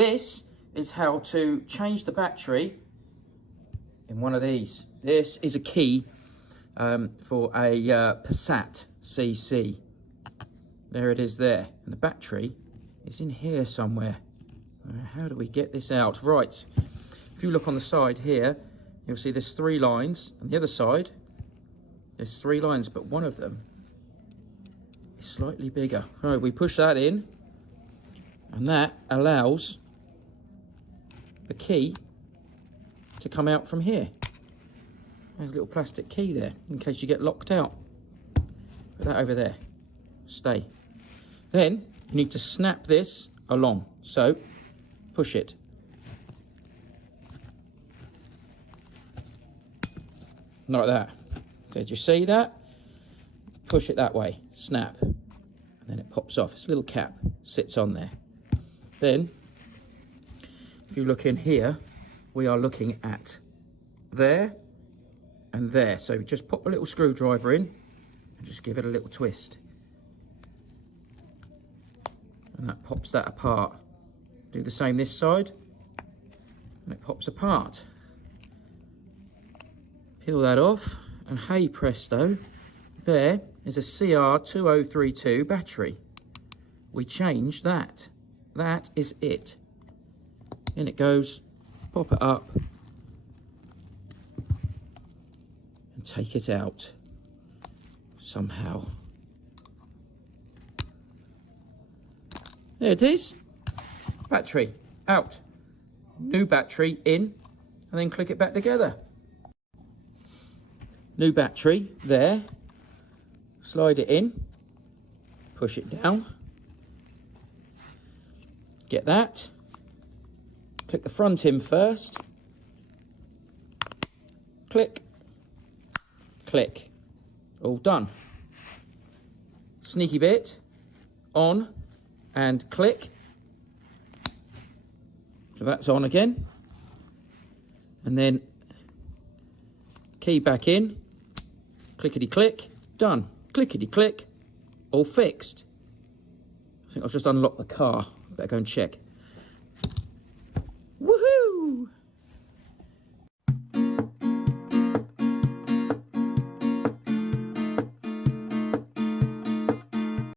this is how to change the battery in one of these. This is a key for a Passat CC. There it is there. And the battery is in here somewhere. How do we get this out? Right. If you look on the side here, you'll see there's 3 lines. On the other side, there's 3 lines, but one of them is slightly bigger. All right, we push that in, and that allows the key to come out from here. There's a little plastic key there, in case you get locked out. Put that over there. Stay. Then, you need to snap this along. So, push it. Like that. Did you see that? Push it that way. Snap. And then it pops off. It's a little cap. Sits on there. Then, if you look in here, we are looking at there and there. So just pop a little screwdriver in and just give it a little twist. And that pops that apart. Do the same this side, and it pops apart. Peel that off, and hey presto, there is a CR2032 battery. We changed that. That is it. In it goes, pop it up, and take it out somehow. There it is. Battery out. New battery in, and then click it back together. New battery there. Slide it in. Push it down. Get that. Click the front in first. Click. Click. All done. Sneaky bit. On. And click. So that's on again. And then key back in. Clickety click. Done. Clickety click. All fixed. I think I've just unlocked the car. Better go and check.